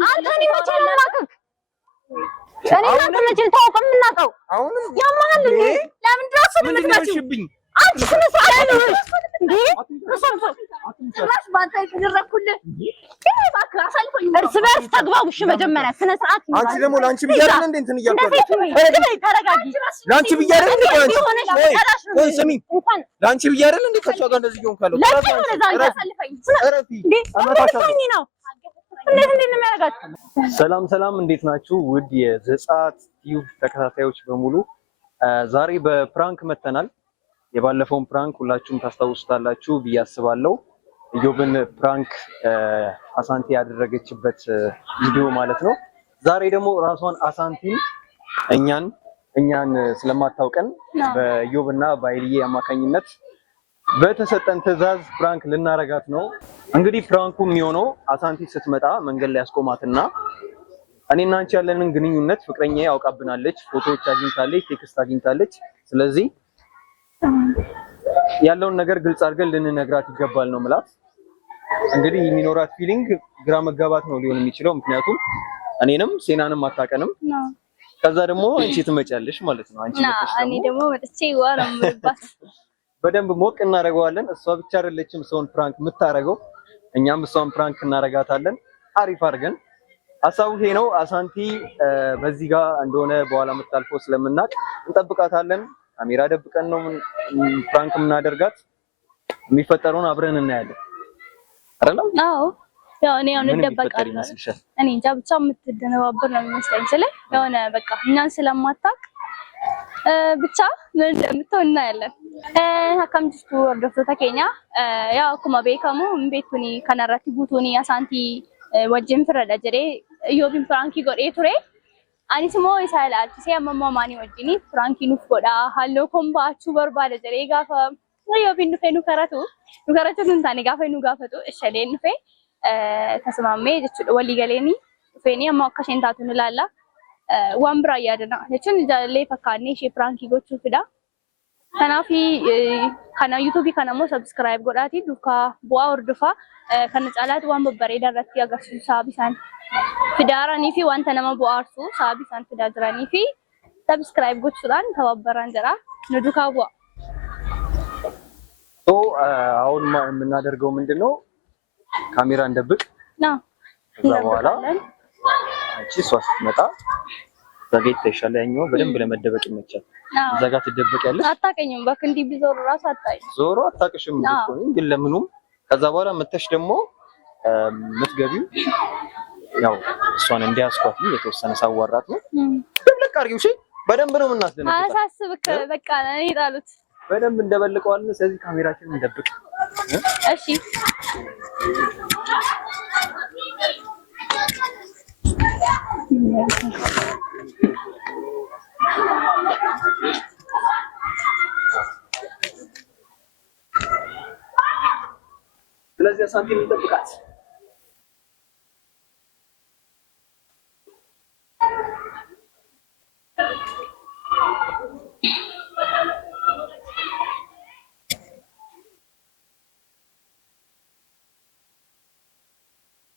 አንተ እኔ መቼ ነው የማውቅህ? እኔ እናንተ መቼ ታውቀው የምናውቀው? አሁንም ያማል እንዴ? ለምን ድረስ የምትመጪው? አንቺ ስነ ስርዓት ነው እንዴ? ራስ ባንተ ይደረኩልህ እርስ በርስ ተግባቡሽ። መጀመሪያ ስነ ስርዓት ነው። አንቺ ደግሞ ላንቺ ብያለሁ እንዴ እንትን እያልኩ ተረጋጊ። ላንቺ ብያለሁ እንዴ ቆይ ስሚ፣ ላንቺ ብያለሁ እንዴ ከሷ ጋር እንደዚህ ሆን ካለው ሰላም ሰላም፣ እንዴት ናችሁ? ውድ የዘጻት ቲዩብ ተከታታዮች በሙሉ ዛሬ በፕራንክ መተናል። የባለፈውን ፕራንክ ሁላችሁም ታስታውሱታላችሁ ብዬ አስባለሁ። ኢዮብን ፕራንክ አሳንቲ ያደረገችበት ቪዲዮ ማለት ነው። ዛሬ ደግሞ ራሷን አሳንቲን እኛን ስለማታውቀን በኢዮብና በአይልዬ አማካኝነት በተሰጠን ትዕዛዝ ፕራንክ ልናረጋት ነው። እንግዲህ ፕራንኩ የሚሆነው አሳንቲ ስትመጣ መንገድ ላይ ያስቆማትና እኔና አንቺ ያለንን ግንኙነት ፍቅረኛ ያውቃብናለች፣ ፎቶዎች አግኝታለች፣ ቴክስት አግኝታለች። ስለዚህ ያለውን ነገር ግልጽ አድርገን ልንነግራት ይገባል ነው ማለት። እንግዲህ የሚኖራት ፊሊንግ ግራ መጋባት ነው ሊሆን የሚችለው፣ ምክንያቱም እኔንም ሴናንም አታውቀንም። ከዛ ደግሞ አንቺ ትመጫለሽ ማለት ነው። አንቺ እኔ ደግሞ መጥቼ ወራምባት በደንብ ሞቅ እናደርገዋለን። እሷ ብቻ አይደለችም ሰውን ፕራንክ የምታረገው፣ እኛም እሷን ፕራንክ እናረጋታለን አሪፍ አድርገን። ሐሳቡ ይሄ ነው። አሳንቲ በዚህ ጋር እንደሆነ በኋላ የምታልፈው ስለምናቅ እንጠብቃታለን። ካሜራ ደብቀን ነው ፕራንክ የምናደርጋት። የሚፈጠረውን አብረን እናያለን አይደል? አዎ ያው እኔ እንደበቃለሁ። እኔ እንጃ ብቻ የምትደነባበር ነው የሚመስለኝ። የሆነ በቃ እኛን ስለማታውቅ ብቻ ምን እንደምትሆን እናያለን። akkam jirtu hordoftoota keenya yaa akkuma beekamu beektuni kanarratti guutuuni asaantii wajjin firadha jedhee Iyyoobiin firaankii godhee ture. Anis immoo isa ilaalchisee amma maanii wajjin firaankii nuuf godha halluu kon baachuu barbaada jedhee gaafa Iyyoobiin dhufee nu karatu hin taane gaafa nu gaafatu isheen dhufee tasmaamee jechuudha walii galeeni dhufeeni amma akka isheen taatu ni ilaalla. Waan biraa yaadana jechuun jaalallee fakkaannee ishee firaankii gochuufidha. Kanaafi kana YouTube kana immoo subscribe godhaati duukaa bu'aa hordofaa. Kana caalaatti waan babbareedaa irratti agarsiisu sababii isaan fidaaranii fi wanta nama bu'aarsu sababii isaan fidaa jiranii fi subscribe gochuudhaan ተባበራን jira nu duukaa bu'a. አሁን የምናደርገው ምንድነው? ካሜራ እንደብቅ ነው። ከዛ በኋላ አንቺ እሷ ስትመጣ ዘጌት ተሻለ ያኛው በደንብ ለመደበቅ ይመቻል። እዛ ጋር ትደበቂያለሽ። አታውቀኝም በክንዲ ቢዞር ራስ አታይ ዞሮ አታውቅሽም እኮ ግን ለምኑም። ከዛ በኋላ መተሽ ደግሞ የምትገቢው ያው እሷን እንዲያስኳት የተወሰነ ሳዋራት ነው። ደብለቅ አድርጊው። እሺ በደንብ ነው የምናስደነግጣት። አሳስብክ በቃ እኔ ጣሉት በደንብ እንደበልቀዋለን። ስለዚህ ካሜራችንን እንደብቅ። እሺ ስለዚህ አሳንቲን እንጠብቃት።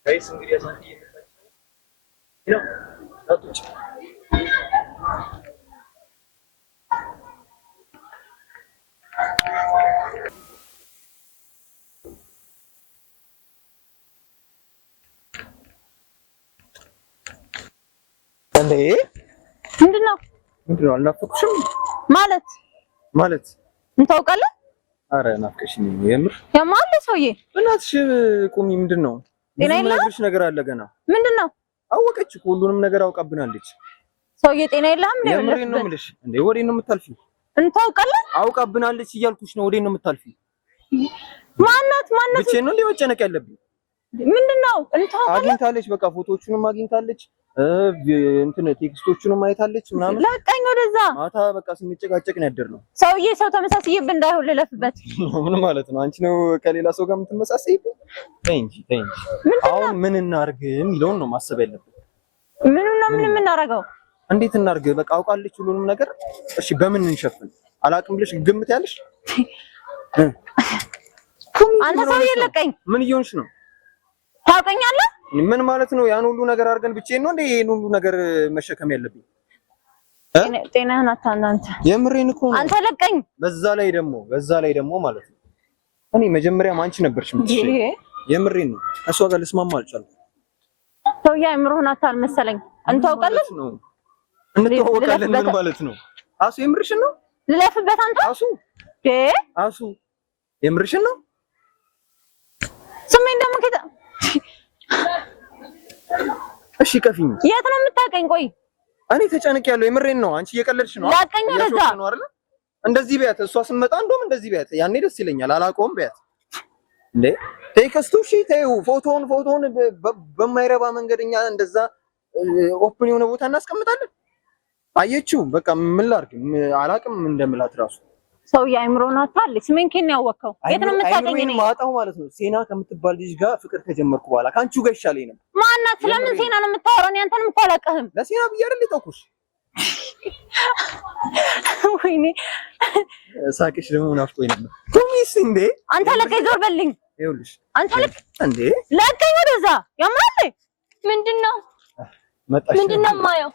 ጋይስ እንግዲህ አሳንቲ ነው ታጡጭ እንዴ ምንድነው አልናፈቅሽም? ማለት እንታውቃለን። አረ ናፍቀሽኝ የምር ያማለ ሰውዬ እናትሽ ቁሚ። ምንድነው ምንነግርሽ ነገር አለ ገና። ምንድነው? አወቀች እኮ ሁሉንም ነገር አውቃብናለች። ሰውዬ ጤና የለህም ነው የምሬ ነው የምልሽ። እንዴ ወዴት ነው የምታልፊው? እንታውቃለን። አውቃብናለች እያልኩሽ ነው። ወዴት ነው የምታልፊው? ማናት ብቻዬን ነው መጨነቅ ያለብኝ? ምንድነው? እንታውቃለን። አግኝታለች፣ በቃ ፎቶዎቹንም አግኝታለች፣ እንትን ቴክስቶቹንም አይታለች ምናምን። ለቀኝ ወደዛ። ማታ በቃ ስንጨቃጨቅ ነው ያደርነው። ሰውዬ ሰው ተመሳሳይብህ እንዳይሆን ልለፍበት። ምን ማለት ነው? አንቺ ነው ከሌላ ሰው ጋር የምትመሳሳይብኝ? ተይ እንጂ። አሁን ምን እናርግ የሚለውን ነው ማሰብ ያለብን። ምን እናረገው? እንዴት እናርግ? በቃ አውቃለች ሁሉንም ነገር። እሺ በምን እንሸፍን? አላቅም ብለሽ ግምት ያለሽ? አንተ ሰውዬ ለቀኝ። ምን እየሆንሽ ነው? ታውቀኛለህ? ምን ማለት ነው? ያን ሁሉ ነገር አድርገን ብቻዬን ነው እንዴ ይሄን ሁሉ ነገር መሸከም ያለብኝ? ጤናህን አታናንተ። የምሬን እኮ ነው። አንተ ለቀኝ። በዛ ላይ ደግሞ ማለት ነው እኔ መጀመሪያም አንቺ ነበርሽ የምትሽኝ። የምሬን ነው። እሷ ጋር ልስማማ አልቻልኩም። ሰውዬ አእምሮህን አታል መሰለኝ። እንተዋወቃለን ነው እንተዋወቃለን። ምን ማለት ነው? አሱ የምርሽን ነው? ልለፍበት አንተ አሱ የምርሽን ነው? ስሜን ደግሞ ከታ እሺ ከፊኝ። የት ነው የምታውቀኝ? ቆይ እኔ ተጨንቄያለሁ። የምሬን ነው። አንቺ እየቀለድሽ ነው። ላቀኝ ወደዛ ነው አይደል? እንደዚህ ቢያት እሷ ስትመጣ እንደውም እንደዚህ ቢያት ያኔ ደስ ይለኛል። አላውቀውም ቢያት እንዴ ቴክስቱ እሺ ተይው። ፎቶውን በማይረባ መንገድኛ እንደዛ ኦፕን የሆነ ቦታ እናስቀምጣለን። አየችው በቃ ምን ላድርግ አላውቅም እንደምላት ራሱ ሰውዬ አእምሮህን አታል። ስሜን ከኔ ያወቀው የት ነው የምታውቀኝ? እኔ ማጣው ማለት ነው ሴና ከምትባል ልጅ ጋር ፍቅር ከጀመርኩ በኋላ ካንቺ ጋር ይሻለኝ ነው። ማናት? ስለምን ሴና ነው የምታወራው? እኔ አንተንም እኮ አላውቅህም። ለሴና ብዬሽ አይደል የተውኩሽ? ወይኔ ሳቅሽ ደግሞ ናፍቆኝ ነበር። ቶሚስ እንዴ አንተ ለቀኝ ዞር በልኝ። ይኸውልሽ አንተ እንዴ ለቀኝ ወደዛ ያማል። ምንድነው መጣሽ? ምንድነው ማየው?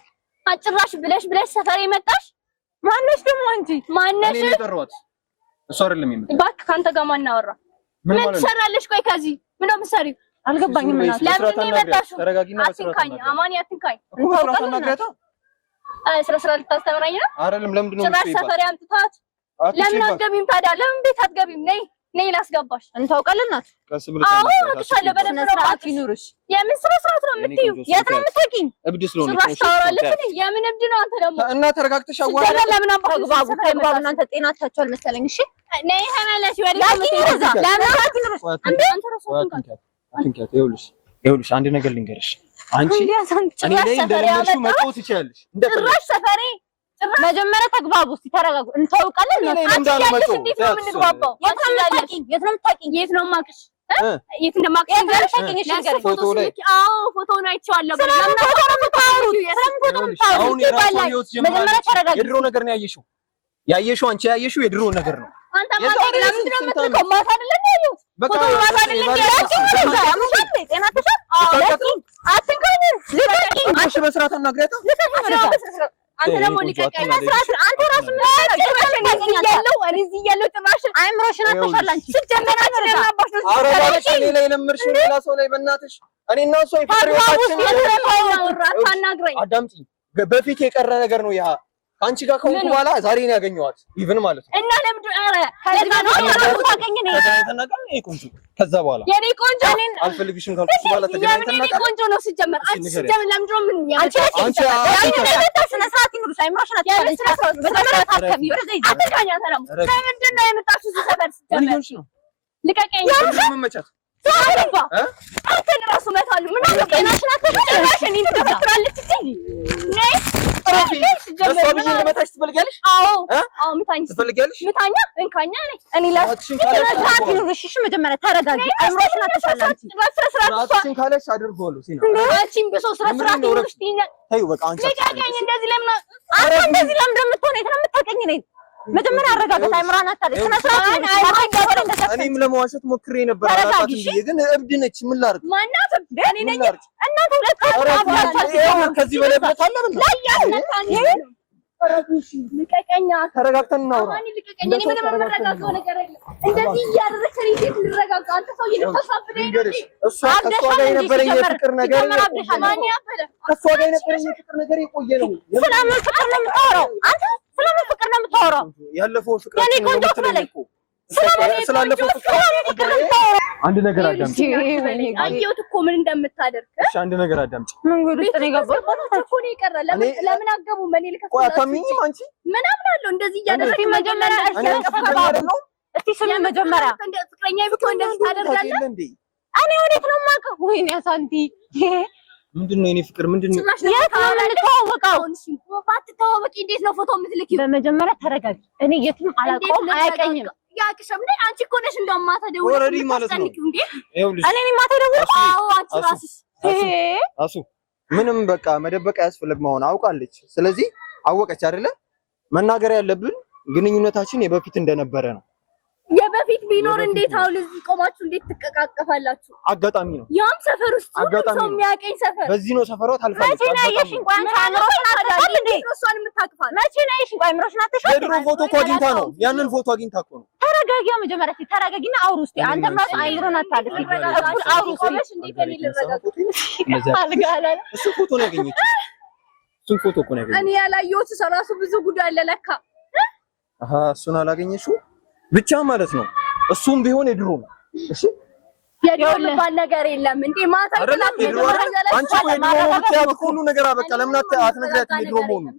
አጭራሽ ብለሽ ሰፈሬ መጣሽ? ማነሽ ደግሞ አንቺ? ማነሽ? እኔ የጠራኋት እሷ አይደለም የመጣችው። እባክህ ካንተ ጋር ማን አወራ? ምን ትሰራለሽ? ቆይ ከዚህ ምን ነው የምትሰሪው? አልገባኝም። ምን ለምን ነው የመጣሽው? ተረጋጊና አትንካኝ፣ አማኒ አትንካኝ። ስራ ልታስተምረኝ ነው? አይደለም። ለምንድን ነው ጭራሽ ሰፈሬ አምጥታት? ለምን አትገቢም ታዲያ? ለምን ቤት አትገቢም? ነይ ላስገባሽ። እንታውቃለን ናት። አዎ አውቅሻለሁ። በደንብ ነው ስርዓት ይኑርሽ። የምን ስርዓት ነው የምትይው? የት ነው የምታውቂኝ? እብድ ስለሆነ ጭራሽ ታወራለች። የምን እብድ ነው አንተ ደግሞ? እና ተረጋግተሽ አዋራ። ለምን ተግባቡ እናንተ ጤና አታችኋል መሰለኝ። እሺ ነይ ተመለሽ። ወዲህ ይኸውልሽ አንድ ነገር ልንገርሽ። አንቺ እኔ ላይ እንደለመድሽው መጥቶ ትችያለሽ። ጭራሽ ሰፈሬ መጀመሪያ ተግባቡ። እስቲ ተረጋጉ። እንታውቃለን ነው። እንዴት ነው የምንግባባው? የት ነው የምታውቂኝ? የት ነው የምታውቂኝ? የት ነው የማውቅሽ? የት እንደማውቅሽ ንገሪኝ። አዎ ፎቶውን አይቼዋለሁ። መጀመሪያ ተረጋጉ። የድሮ ነገር ነው ያየሽው። አንቺ ያየሽው የድሮ ነገር ነው። አንተ ማታ ለምንድን ነው የምትልከው? ማታ አይደለም ያየው በቃ በስርዓት አናግሪያታ። አንተ ደግሞ ልቀቀኝ። አንተ ራሱ አይምሮሽን አትሻል። አንቺ ስትጀምራችሁ ለማባሽ ነው። ሌላ የለመድሽው ሌላ ሰው ላይ በእናትሽ እኔ እና እሷ የፍቅር አዳምጪኝ። በፊት የቀረ ነገር ነው ያ አንቺ ጋር ከሆንኩ በኋላ ዛሬ ነው ያገኘኋት። ኢቭን ማለት ነው እና ለምንድን ከዛ በኋላ የኔ ቆንጆ አልፈልግሽም ካልኩሽ በኋላ ተገናኝተን የኔ ቆንጆ ነው ሲጀመር። አንቺ ሲጀመር ለምንድን ነው ምን አንቺ ስነ ስርዓት ይኑርሽ። አይምሮሽን አትሻል። ለምንድን ነው የመጣችው እዚህ ሰፈር? ሲጀመር ልቀቀኝ። መመቻት አንተን ራሱ መታሉ። ምን ነው ጤናሽን አትጠብቂሽ? እኔ ትከፍራለች እንጂ ነይ መታሽ ትፈልጊያለሽ? አዎ ምታኝ ትፈልጊያለሽ? ምታኛ እንካኛ እኔ ስርዓት ይኑርሽ። እሺ መጀመሪያ ተረጋጊ። አይምሮሽን አትሻል። ስርዓትሽን ካለሽ አድርገዋለሁ። ሲና አንቺም ብሶ ስርዓት ይኑርሽ። ተይው በቃ አንቺ ልቀቀኝ። እንደዚህ ለምን እንደዚህ ለምን እንደምትሆነው የት ነው የምታውቀኝ? ነኝ መጀመሪያ አረጋጋት። አይምሮን አታድርግ። ስነ ስርዓት እኔም ለመዋሸት ሞክሬ ነበር አላውቃትም ብዬ፣ ግን እብድ ነች። ምን ላድርግ? ማናት እብድ? እኔ ነኝ። እናንተ ሁለት ከዚህ በላይ ብለህ ታለ ልቀቀኛ። ተረጋግተን እናውራ። እኔ ምንም የምረጋጋው ነገር የለም። እንደዚህ እያደረግህ እኔ እንዴት ልረጋጋ? አንተ ሰው እየተሳብደኝ ነው። እሷ ከእሷ ጋር የነበረኝ የፍቅር ነገር ከእሷ ጋር የነበረኝ የፍቅር ነገር የቆየ ነው። ስለምን ፍቅር ነው የምታወራው አንተ? ስለምን ፍቅር ነው የምታወራው? ያለፈውን ፍቅር የኔ ቆንጆ ፍለኝ ስላለፈው ፍቅር አንድ ነገር አዳምጪ። አየሁት እኮ ምን እንደምታደርግ። እሺ አንድ ነገር አዳምጪ። ምን ጉድ ውስጥ ነው የገባው? እኮ ነው የቀረ። ለምን አገቡ? ምን ይልከው? ቆይ አታምኚም አንቺ? ምን አምናለሁ? እንደዚህ እያደረግህ መጀመሪያ እስቲ ስሚ መጀመሪያ ፍቅረኛ ብትሆን እንደዚህ ታደርጋለህ እንዴ? እኔ ወዴት ነው የማውቀው? ወይኔ አሳንቲ ምንድን ነው የኔ ፍቅር? ምንድን ነው የት ነው የምንተዋወቀው? ባትተዋወቂ እንዴት ነው ፎቶ የምትልኪው? በመጀመሪያ ተረጋጊ። እኔ የትም አላውቀውም፣ አያውቀኝም። ያቅሽም ነኝ። አንቺ እኮ ነሽ እንደውም ማታ ደውለሽ ኦልሬዲ ማለት ነው። ይኸውልሽ እኔ ማታ ደውለሽ? አዎ አንቺ ራስሽ አሱ ምንም በቃ መደበቅ አያስፈልግም። አሁን አውቃለች። ስለዚህ አወቀች አይደለ? መናገር ያለብን ግንኙነታችን የበፊት እንደነበረ ነው። የበፊት ቢኖር እንዴት አሁን እዚህ ቆማችሁ እንዴት ትቀቃቀፋላችሁ? አጋጣሚ ነው። ያም ሰፈር ውስጥ ሰው የሚያቀኝ ሰፈር በዚህ ነው ሰፈሯ ታልፋለች። መቼ ነው ያየሽኝ? ቆይ አንቺ አእምሮሽን አትተሻል እንዴ? እሷን የምታቅፋት መቼ ነው ያየሽኝ? ቆይ አእምሮሽን አትተሻል። የድሮ ፎቶ እኮ አግኝታ ነው። ያንን ፎቶ አግኝታ እኮ ነው። ተረጋጊ መጀመሪያ እስኪ ተረጋጊና አውሩ እስኪ። አንተም ራሱ አእምሮን አታልፊ። አውሩ እስኪ። እንዴት እኔ ልረጋጋ? እሱ ፎቶ ነው ያገኘችው። እሱ ፎቶ እኮ ነው ያገኘችው። እኔ ያላየሁት ሰራሱ ብዙ ጉድ አለ ለካ። አሃ እሱን አላገኘሽው ብቻ ማለት ነው። እሱም ቢሆን የድሮ ነው። እሺ የድሮ የሚባል ነገር የለም እንዴ ማታ ይላል። አንቺ ሁሉ ነገር አበቃ። ለምን አትነግራትም? የድሮ መሆኑን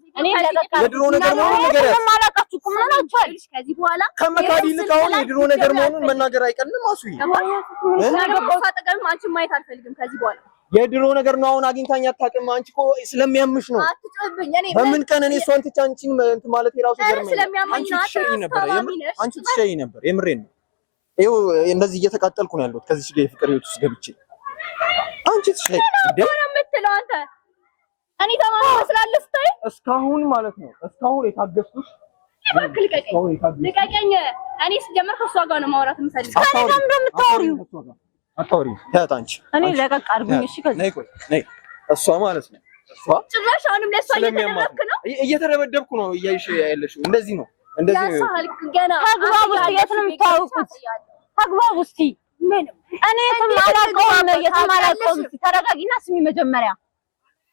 የድሮ ነገር መሆኑን ንገሪያት። ከዚህ በኋላ ከመካድ ይልቅ አሁን የድሮ ነገር መሆኑን መናገር አይቀልም። አሱይ አንቺን ማየት አልፈልግም ከዚህ በኋላ። የድሮ ነገር ነው። አሁን አግኝታኝ አታውቅም። አንቺ እኮ ስለሚያምሽ ነው። አትጮህብኝ። እኔ በምን ቀን እኔ እሷን ትቼ አንቺን እንትን ማለት የራሱ ገርመኝ። አንቺ ትሸይ ነበር። የምሬን ነው። ይኸው እንደዚህ እየተቃጠልኩ ነው ያለሁት ከዚህ ጋር የፍቅር ህይወት ውስጥ ገብቼ። አንቺ ትሸይ እንዴ ነው የምትለው አንተ? እኔ ተማሪ መስላለህ ስታይ እስካሁን ማለት ነው። እስካሁን የታገስኩሽ ይባክል ልቀቀኝ። እኔ ስጀምር ከእሷ ጋር ነው ማውራት የምፈልገው። ታዲያ ምንድን ነው የምታወሪው? አታወሪም። ተያት አንቺ እኔ ለቀቅ አድርጉኝ። እሺ ከዚህ ነይ ቆይ ነይ። እሷ ማለት ነው እሷ ጭራሽ አሁንም ለእሷ እየተደረብክ ነው። እየተደበደብኩ ነው እያይሽ ያለሽው። እንደዚህ ነው እንደዚህ ነው። ያሳልክ ገና ተግባቡ። የት ነው የምታወቁት? ተግባቡ እስኪ። እኔ የትም አላውቀውም። የትም አላውቀውም። ተረጋጊና ስሚ መጀመሪያ።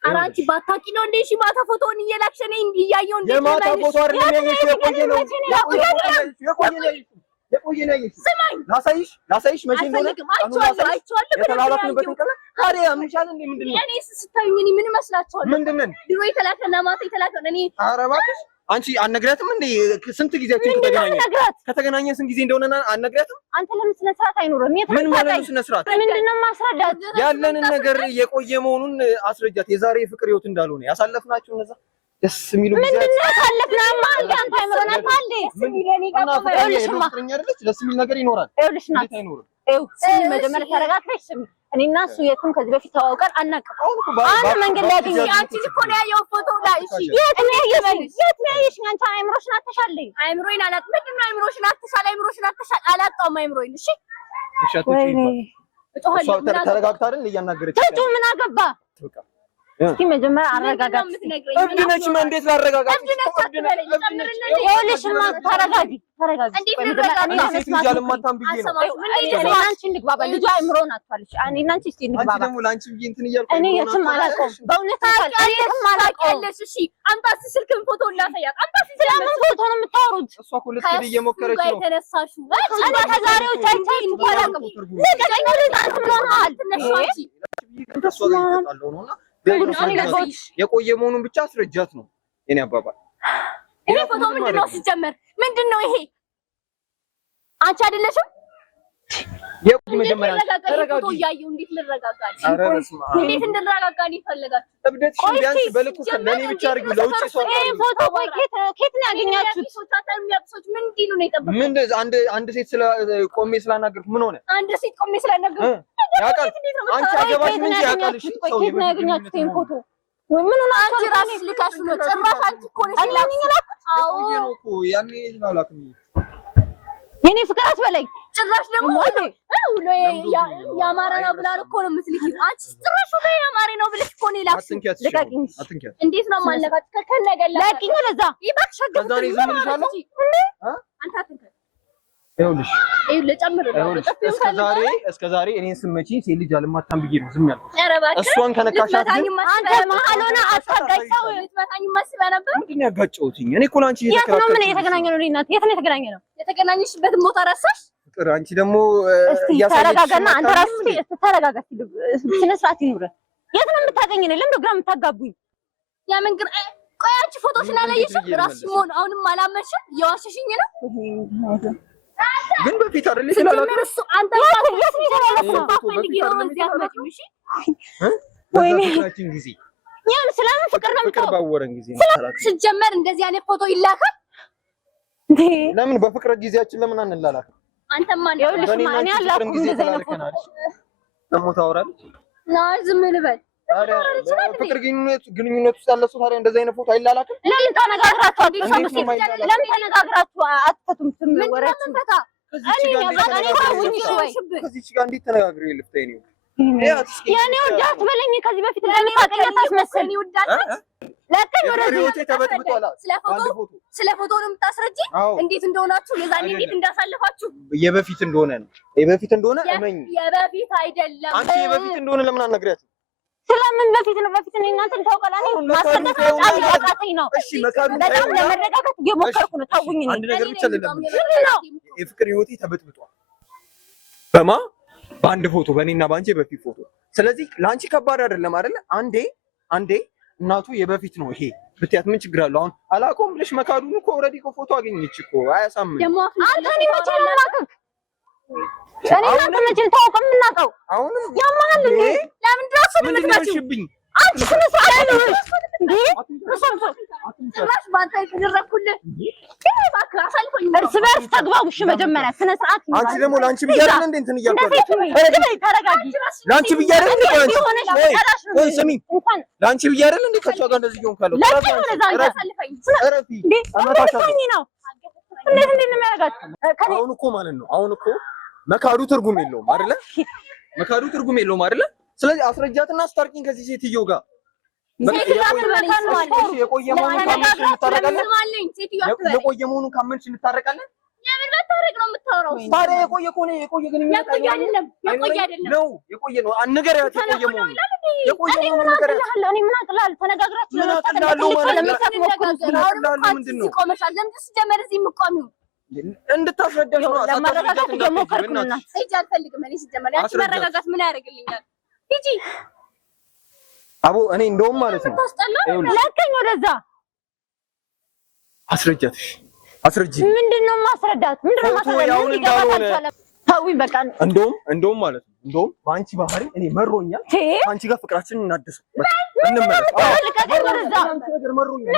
ኧረ አንቺ ባታውቂ ነው እንደ እሺ ማታ ፎቶውን እየላክሽ ነኝ እያየሁ እንደ የማታ ፎቶ አይደለም ያየሽው። የቆየ ነው የቆየ ነው ያየሽው። ስማኝ ላሳይሽ መቼ እንደሆነ አይቼዋለሁ። የተላላክንበትን ቀን ታዲያ ምንሻል እንዴ? ምንድን ነው እኔ ስታዩኝ እኔ ምን እመስላችኋለሁ? ምንድን ነን? ድሮ የተላከና ማታ የተላከ እኔ ኧረ እባክሽ አንቺ አትነግራትም እንዴ? ስንት ጊዜያችን ከተገናኘን ስንት ጊዜ እንደሆነ አትነግራትም? አንተ ለምን ስነ ስርዓት አይኖርም? ምን ማለት ነው ስነ ስርዓት? ምንድን ነው ማስረዳት? ያለንን ነገር የቆየ መሆኑን አስረጃት። የዛሬ የፍቅር ህይወት እንዳልሆነ ያሳለፍናቸው እነዛ ደስ የሚሉ ጊዜያት ምንድን ነው ያሳለፍናማ? አንተ አንተ አይመረናት አለ ሲሚለኒ ጋር ፍቅረኛ አይደለች? ደስ የሚል ነገር ይኖራል። ይኸውልሽ ናት ስሚ መጀመሪያ ተረጋግተሽ ስሚ። እኔና እሱ የትም ከዚህ በፊት ተዋውቀን አናውቅም። አንድ መንገድ ላይ ያገኘሽ አንቺ እኮ ነው ያየው ፎቶ ላይ። እሺ የት ነው ያየሽኝ? አንቺ አይምሮሽን አትሻል። አይምሮዬን አላውቅም። ምንድን ነው አይምሮሽን አትሻል? አይምሮሽን አትሻል አላውቀውም አይምሮዬን። እሺ ወይኔ ተረጋግታ አይደል እያናገረች ተጩ ምን አገባ? እስኪ መጀመሪያ አረጋጋት። እብድ ነች። እንዴት ላረጋጋት? ይኸውልሽማ ተረጋጊ ተረጋጊ። ሴት ልጅ አልማታም ብዬ ነው። አንቺ እንግባባ። ልጇ አይምሮውን አጥቷለች። እኔና አንቺ እስኪ እንግባባ። አንቺ ደግሞ ለአንቺ ብዬ እንትን እያልኩ እኔ የትም አላውቀውም በእውነት የትም አላውቀውም። እሺ አምጣ እስኪ ስልክህን ፎቶ ላሳያት። አምጣ እስኪ ስለምን ፎቶ ነው የምታወሩት? እሷ እኮ ልትል እየሞከረች ነው። የተነሳሽው እኔ ከዛሬው ቻይቻይ አላውቅም። ልቀቀኝ። ወደ አንተ ብለውናል። ትነሳሽ ከእሷ ጋር ይጣጣለው ነውና የቆየ መሆኑን ብቻ አስረጃት ነው የኔ አባባል። ይሄ ፎቶ ምንድን ነው ሲጀመር? ምንድን ነው ይሄ? አንቺ አይደለሽም? የቆየ መጀመሪያ ተረጋጋ። ፎቶ እያየሁ እንዴት ልረጋጋ? እንዴት እንድረጋጋ ይፈልጋል? እብደትሽን ቢያንስ በልኩ ለኔ ብቻ አድርጊው። ለውጪ ሰው ይሄ ፎቶ ቆይ ኬት ነው ያገኛችሁት? ምን እንዲሉ ነው የጠበቁት? ምን አንድ ሴት ቆሜ ስላናገርኩ ምን ሆነ? አንድ ሴት ቆሜ ስላናገርኩ ያውቃል። አንቺ አገባሽም እንጂ ያውቃል። እሺ ሰው ኬት ነው ያገኛችሁት ይሄን ፎቶ? ወይ ምን ሆነ? አንቺ ራስሽ ልካሽ ነው። ጭራሽ አንቺ እኮ ነሽ ላክሽ። አዎ ነው እኮ ያኔ ላላክኝ የኔ ፍቅር አትበለኝ። ጭራሽ ደግሞ ሁሉ ያማረ ነው ብላ እኮ ነው የምትልኪው። አንቺ ጭራሽ ሁሉ ያማረ ነው ብለሽ እኮ ነው ላክሽ። ልቀቂኝ። እንዴት ነው ማለቃት? ከነገላ ለቂኝ ወደዛ ይባክሽ። ከዛሬ ዝም ብለሻለሁ አንተ አትንከ ይኸውልሽ ለጨምር ነው እስከ ዛሬ እኔን ስመጪ ሴት ልጅ አልማታም ብዬ ነው ዝም ያልኩት። እሷን ከነካሻት ግን አንተ መሀል ሆነ አታጋጭው። ልትመታኝ ማስበ ነበር። ምንድን ነው ያጋጨሁትኝ? እኔ እኮ ላንቺ እየተከራከርኩ ነው። ምን የተገናኘነው? እናት የት ነው የተገናኘነው? የተገናኘሽበትን ቦታ ረሳሽ? ፍቅር አንቺ ደግሞ ተረጋጋና አንተ ራስህ ተረጋጋ። ስነ ስርዓት ይኑር። የት ነው የምታገኘኝ? ለምን ግራ የምታጋቡኝ? ያምን ግን ቆይ አንቺ ፎቶሽን አላየሽም? ራስሽ መሆን አሁንም አላመንሽም? እየዋሸሽኝ ነው። ግን በፊት አይደል ይችላል እሱ አንተ ጊዜ ያን ስለምን ፍቅር ነው ፍቅር ባወረን ጊዜ ሲጀመር እንደዚህ አይነት ፎቶ ይላካል እንዴ? ለምን በፍቅር ጊዜያችን ለምን አንላላክ? አንተማ ይኸውልሽ ማን ያላኩ እንደዚህ አይነት ፎቶ ደግሞ ታወራለች። ዝም ልበል። ፍቅር ግንኙነት ውስጥ ያለ ሰው ታዲያ እንደዚህ አይነት ፎቶ አይላላክም? ለምን ተነጋግራችሁ አትፈቱም? ወሬያችሁ ከዚች ጋር እንዴት ተነጋግሬ ልፍታኝ ነው? ያኔ ወዳት በለኝ ከዚህ በፊት ለምን ታስመስል ለከኝ ወደዚህ ተበጥብጧል። ስለ ፎቶ ነው የምታስረጂ? እንዴት እንደሆናችሁ የዛኔ እንዴት እንዳሳለፋችሁ የበፊት እንደሆነ ነው። የበፊት እንደሆነ እመኝ። የበፊት አይደለም። አንቺ የበፊት እንደሆነ ለምን አናግሪያትም? ስለምን በፊት ነው? በፊት ነው እናንተን ታውቃላችሁ። ማስረዳት በጣም ያቃተኝ ነው። እሺ መካዱ በጣም ለመረጋጋት እየሞከርኩ ነው። ታውኝ ነው። አንድ ነገር ብቻ ልለምን። የፍቅር ህይወቴ ተበጥብጧል። በማ በአንድ ፎቶ በእኔና በአንቺ የበፊት ፎቶ። ስለዚህ ለአንቺ ከባድ አይደለም አይደለ? አንዴ እናቱ የበፊት ነው ይሄ ብትያት ምን ችግር አለው? አሁን አላውቀውም ብለሽ መካዱን እኮ ኦልሬዲ እኮ ፎቶ አገኘች እኮ አያሳምን። አንተ እኔ መቼ ነው የማውቅህ? እኔ እናንተ መቼ ታውቀው የምናውቀው? አሁንም ያማል እንዴ? ለምን ድረስ ምንድነውሽብኝ? አንቺ ስነ ስርዓት ነው እንዴ? ጭራሽ ባንተ ይደረኩልህ እርስ በርስ ተግባቡ። እሺ መጀመሪያ ስነ ስርዓት ነው። አንቺ ደግሞ ላንቺ ብያለሁ እንዴ እንትን እያልኩ ተረጋጊ። ላንቺ ብያለሁ እንዴ ቆይ ስሚ፣ ላንቺ ብያለሁ እንዴ ከሷ ጋር እንደዚህ ይሆን ካለው አሁን እኮ ማለት ነው አሁን እኮ መካዱ ትርጉም የለውም አይደለ? መካዱ ትርጉም የለውም አይደለ? ስለዚህ አስረጃትና ስታርቂኝ ከዚህ ሴትዮ ጋር የቆየ መሆኑን ካመንሽ እንታረቃለን። የምን መታረቅ ነው የምታወራው? ታዲያ የቆየ ከሆነ የቆየ ግንኙነት አይደለም። ነው የቆየ ነው። አንገሪያት የቆየ መሆኑን እኔ ምን አቅላለሁ? ተነጋግራችሁ ምንድን ነው ቆመሻል? ለምንድን ሲጀመር እዚህ የምትቆሚው? እንድታስረዳሽ ነው። ለማረጋጋት እየሞከርኩ ነው። ሂጂ። አልፈልግም። እኔ ሲጀመር ያንቺ መረጋጋት ምን ያደርግልኛል? ሂጂ። አቦ እኔ እንደውም ማለት ነው ለከኝ ወደዛ አስረጃትሽ አስረጂ። ምንድነው ማስረዳት? ምንድነው ማስረዳት? ታዊ በቃ እንደውም ማለት ነው እንደውም በአንቺ ባህሪ እኔ መሮኛል። አንቺ ጋር ፍቅራችንን እናድስ እንመለስ። ለከኝ ወደዛ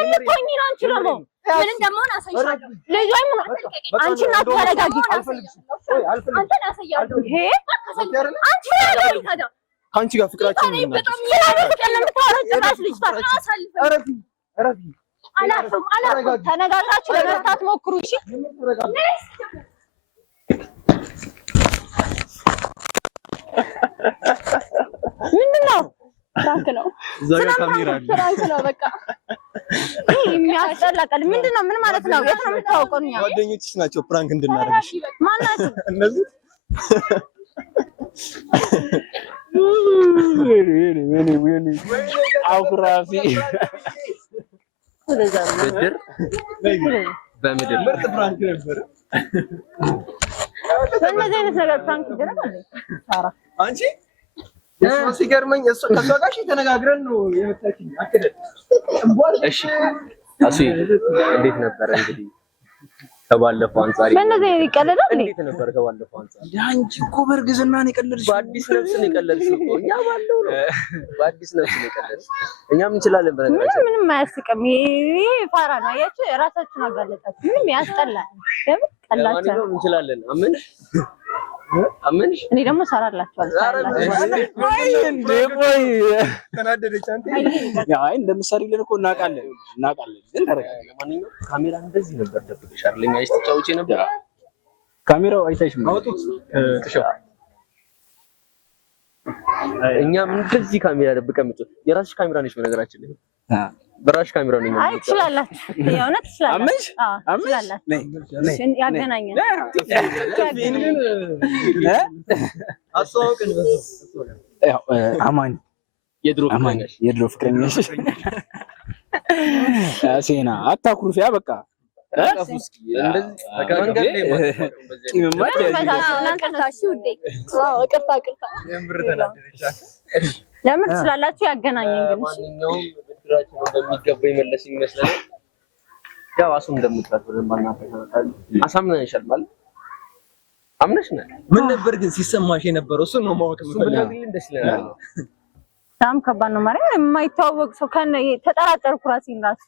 ለከኝ ነው። አንቺ ደግሞ ምን እንደምሆን አሳይሻለሁ። ልጅ ወይ ምን አንቺ እና ተረጋጊ። አንተን አሳያለሁ። ይሄ አንቺ ያለው ታዲያ አንቺ ጋር ፍቅራችንን እናድስ። ተነጋግራችሁ ለመፍታት ሞክሩ። እሺ ምንድን ነው? ፍራንክ ነው። እዛ ጋር ካሜራ አለ። ፍራንክ ነው በቃ። ይሄ የሚያስጠላ ቃል ምንድን ነው? ምን ማለት ነው? የት ነው የምታውቀው? ነው ጓደኞችሽ ናቸው ፕራንክ እንድናደርግሽ። ማን ናቸው እነዚህ? አኩራፊ ምድር በምድር ምርጥ ፕራንክ ነበር። በእነዚህ አይነት ነገር ፕራንክ ይደረጋል? አንቺ እሱ ሲገርመኝ እሱ ከሷ ጋር ተነጋግረን ነው የመጣችኝ። አከደ እሺ አሱ እንዴት ነበር እንግዲህ ከባለፈው አንፃር በእነዚህ ይቀለዳል። እንዴት ነበር ከባለፈው አንፃር? አንቺ እኮ በእርግዝና ነው የቀለድሽው። በአዲስ ነፍስ ነው የቀለድሽው እኮ እኛ ባለው ነው። በአዲስ ነፍስ ነው የቀለድሽው። እኛም እንችላለን። በነገራችን ምንም አያስቅም። ይሄ ፋራ ነው። አያችሁ የራሳችሁን አጋለጣችሁ። ምንም ያስጠላል። ደም ቀላችሁ ነው እንችላለን። አመንሽ እኔ ደግሞ ሰራላችኋለሁ። ቆይ ተናደደች አንተ። ያው አይ እንደምትሰሪልን እኮ እናውቃለን ግን ተረጋጋ። ለማንኛውም ካሜራ እንደዚህ ነበር ደብቀሻል። ለኛ አይስተጫውቼ ነበር። ካሜራው አይታይሽም? አውጡት ተሻው። እኛም እንደዚህ ካሜራ ደብቀን ምጥት የራስሽ ካሜራ ነሽ በነገራችን ላይ በራስሽ ካሜራ ነው የሚሆነው። አይ ትችላላችሁ። የእውነት ትችላላችሁ። አዎ ትችላላችሁ። ያገናኛል። አስተዋውቅን። ያው አማን የድሮ ፍቅረኛሽ ሴና አታኩርፊያ በቃ ለምን ትችላላችሁ። ያገናኘን ግን ማንኛውም ብድራችን እንደሚገባ ይመለስ ይመስላል። ያው አሱም እንደምትላት አሳምነንሻል ማለት አምነሽናል። ምን ነበር ግን ሲሰማሽ የነበረው? እሱ ነው ማወቅ የምፈልገው። በጣም ከባድ ነው ማለት የማይተዋወቅ ሰው ከነ ተጠራጠርኩ ራሴን ራሱ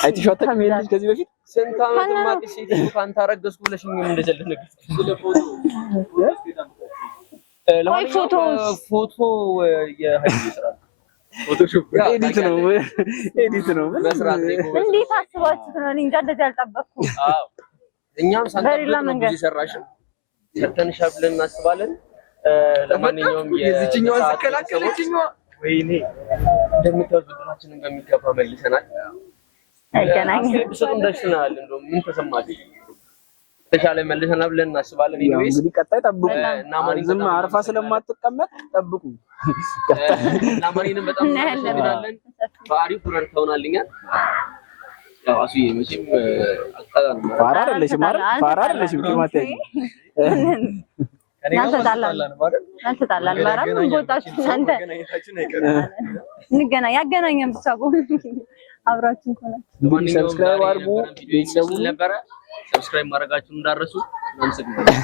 አይተሽዋት ታውቂያለሽ? ከዚህ በፊት ስንት ዓመት ማጥሽ ሲል ካንተ አረገዝኩ ብለሽኝ ምን እንደጀለነክ ፎቶ የሀይል ይሰራል። ፎቶሾፕ ኤዲት ነው መስራት ነው። እንዴት አስባችሁት ነው? እኔ እንጃ እንደዚህ አልጠበቅኩም። እኛም ሳንጠብቅ ነው ብዙ ሰራሽ ሰርተንሻል ብለን እናስባለን። ለማንኛውም የዚህኛውን ተከላከለችኛው ወይኔ እንደምታውቁት ብድራችንን በሚገባ መልሰናል። አይገናኝም ብሰጡን ደስ ይላል። እንደው ምን ተሰማችሁ? ተሻለ መልሰናል ብለን እናስባለን። ኢኒዌይስ እንግዲህ ቀጣይ ጠብቁ እና ማንንም አርፋ ስለማትቀመጥ ጠብቁ። እና ማንንም በጣም እናመሰግናለን። በአሪፍ ረድተውናልኛል። ያው አሱዬ መቼም አጣጣን ፋራ አይደለሽም ማለት ፋራ አይደለሽም ማለት አንተጣላን ማራም ቦታችሁ አንተ እንገናኝ ያገናኘን ብቻ አብራችሁ እንኳን ሰብስክራይብ አድርጉ። ቤተሰቡ ነበረ ሰብስክራይብ ማድረጋችሁን እንዳረሱ እናመሰግናለን።